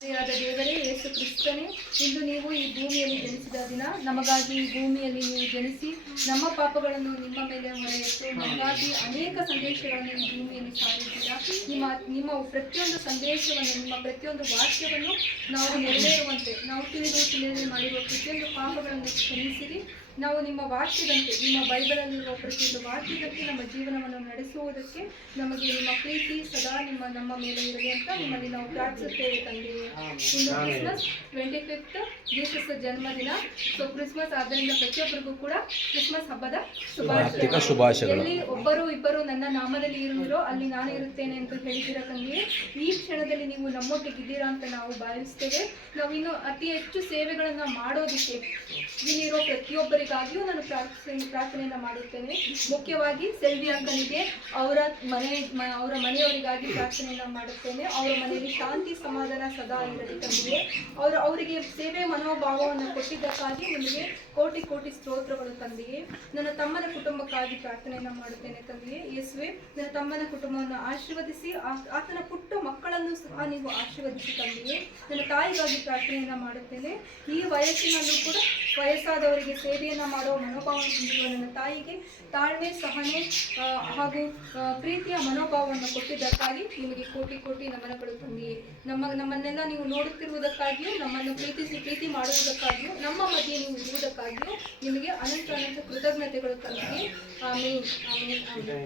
ಆದ ದೇವರೇ ಯೇಸು ಕ್ರಿಸ್ತನೇ, ಇಂದು ನೀವು ಈ ಭೂಮಿಯಲ್ಲಿ ಜನಿಸಿದ ದಿನ. ನಮಗಾಗಿ ಈ ಭೂಮಿಯಲ್ಲಿ ನೀವು ಜನಿಸಿ ನಮ್ಮ ಪಾಪಗಳನ್ನು ನಿಮ್ಮ ಮೇಲೆ ಹೊರೆಯಿಟ್ಟು ನಮಗಾಗಿ ಅನೇಕ ಸಂದೇಶಗಳನ್ನು ಈ ಭೂಮಿಯಲ್ಲಿ ಸಾರಿದ್ದೀರಾ. ನಿಮ್ಮ ಪ್ರತಿಯೊಂದು ಸಂದೇಶವನ್ನು, ನಿಮ್ಮ ಪ್ರತಿಯೊಂದು ವಾಕ್ಯವನ್ನು ನಾವು ನೆರವೇರುವಂತೆ, ನಾವು ತಿಳಿದು ಮಾಡಿರುವ ಪ್ರತಿಯೊಂದು ಪಾಪಗಳನ್ನು ಕ್ಷಮಿಸಿರಿ. ನಾವು ನಿಮ್ಮ ವಾಕ್ಯದಂತೆ, ನಿಮ್ಮ ಬೈಬಲಲ್ಲಿರುವ ಪ್ರತಿಯೊಂದು ವಾಕ್ಯದಂತೆ ನಮ್ಮ ಜೀವನವನ್ನು ನಡೆಸುವುದಕ್ಕೆ ನಮಗೆ ನಿಮ್ಮ ಪ್ರೀತಿ ಸದಾ ನಮ್ಮ ಮೇಲೆ ಇರಲಿ ಅಂತ ನಿಮ್ಮಲ್ಲಿ ನಾವು ಪ್ರಾರ್ಥಿಸುತ್ತೇವೆ ತಂದೆಯೇ. ಇಂದು ಕ್ರಿಸ್ಮಸ್ 25th ಜೀಸಸ್ ಜನ್ಮದಿನ. ಸೊ ಕ್ರಿಸ್ಮಸ್ ಆದ್ದರಿಂದ ಪ್ರತಿಯೊಬ್ಬರಿಗೂ ಕೂಡ ಕ್ರಿಸ್ಮಸ್ ಹಬ್ಬದ ಶುಭಾಶಯಗಳು. ಎಲ್ಲಿ ಒಬ್ಬರು ಇಬ್ಬರು ನನ್ನ ನಾಮದಲ್ಲಿ ಇರುವಿರೋ ಅಲ್ಲಿ ನಾನು ಇರುತ್ತೇನೆ ಅಂತ ಹೇಳಿದ್ದೀರಾ ತಂದೆಯೇ. ಈ ಕ್ಷಣದಲ್ಲಿ ನೀವು ನಮ್ಮೊಟ್ಟಿಗಿದ್ದೀರಾ ಅಂತ ನಾವು ಭಾವಿಸ್ತೇವೆ. ನಾವು ಇನ್ನು ಅತಿ ಹೆಚ್ಚು ಸೇವೆಗಳನ್ನು ಮಾಡೋದಕ್ಕೆ ಇಲ್ಲಿರೋ ಪ್ರತಿಯೊಬ್ಬರಿಗಾಗಿಯೂ ನಾನು ಪ್ರಾರ್ಥನೆಯನ್ನು ಮಾಡುತ್ತೇನೆ. ಮುಖ್ಯವಾಗಿ ಸೆಲ್ವಿ ಅಕ್ಕನಿಗೆ ಅವರ ಮನೆಯವರಿಗಾಗಿ ಪ್ರಾರ್ಥನೆಯನ್ನು ಮಾಡುತ್ತೇನೆ. ಅವರ ಮನೆಯಲ್ಲಿ ಶಾಂತಿ ಸಮಾಧಾನ ಸದಾ ಇರಲಿ ತಂದೆಯೇ. ಅವರಿಗೆ ಸೇವೆ ಮನೋಭಾವವನ್ನು ಕೊಟ್ಟಿದ್ದಕ್ಕಾಗಿ ನಿಮಗೆ ಕೋಟಿ ಕೋಟಿ ಸ್ತೋತ್ರಗಳು ತಂದೆಯೇ. ನನ್ನ ತಮ್ಮನ ಕುಟುಂಬಕ್ಕಾಗಿ ಪ್ರಾರ್ಥನೆಯನ್ನು ಮಾಡುತ್ತೇನೆ ತಂದೆಯೇ. ಯೇಸುವೆ, ನನ್ನ ತಮ್ಮನ ಕುಟುಂಬವನ್ನು ಆಶೀರ್ವದಿಸಿ, ಆತನ ಪುಟ್ಟ ಮಕ್ಕಳನ್ನು ಸಹ ನೀವು ಆಶೀರ್ವದಿಸಿ ತಂದೆಯೇ. ನನ್ನ ತಾಯಿಗಾಗಿ ಪ್ರಾರ್ಥನೆಯನ್ನು ಮಾಡುತ್ತೇನೆ. ಈ ವಯಸ್ಸಿನಲ್ಲೂ ಕೂಡ ವಯಸ್ಸಾದವರಿಗೆ ಸೇವೆಯನ್ನು ಮಾಡೋ ಮನೋಭಾವವನ್ನು ಹೊಂದಿರುವ ನನ್ನ ತಾಯಿಗೆ ತಾಳ್ಮೆ, ಸಹನೆ ಹಾಗೂ ಪ್ರೀತಿಯ ಮನೋಭಾವವನ್ನು ಕೊಟ್ಟಿದ್ದಕ್ಕಾಗಿ ನಿಮಗೆ ಕೋಟಿ ಕೋಟಿ ನಮನಗಳು ತಂದೆಯೇ. ನಮ್ಮನ್ನೆಲ್ಲ ನೀವು ನೋಡುತ್ತಿರುವುದಕ್ಕಾಗಿಯೂ, ನಮ್ಮನ್ನು ಪ್ರೀತಿ ಮಾಡುವುದಕ್ಕಾಗಿಯೂ, ನಮ್ಮ ಮಧ್ಯೆ ನೀವು ಇರುವುದಕ್ಕಾಗಿಯೂ ನಿಮಗೆ ಅನಂತ ಕೃತಜ್ಞತೆಗಳು ತಂದೆಯೇ. ಆಮೇನ್ ಆಮೇನ್ ಆಮೇನ್.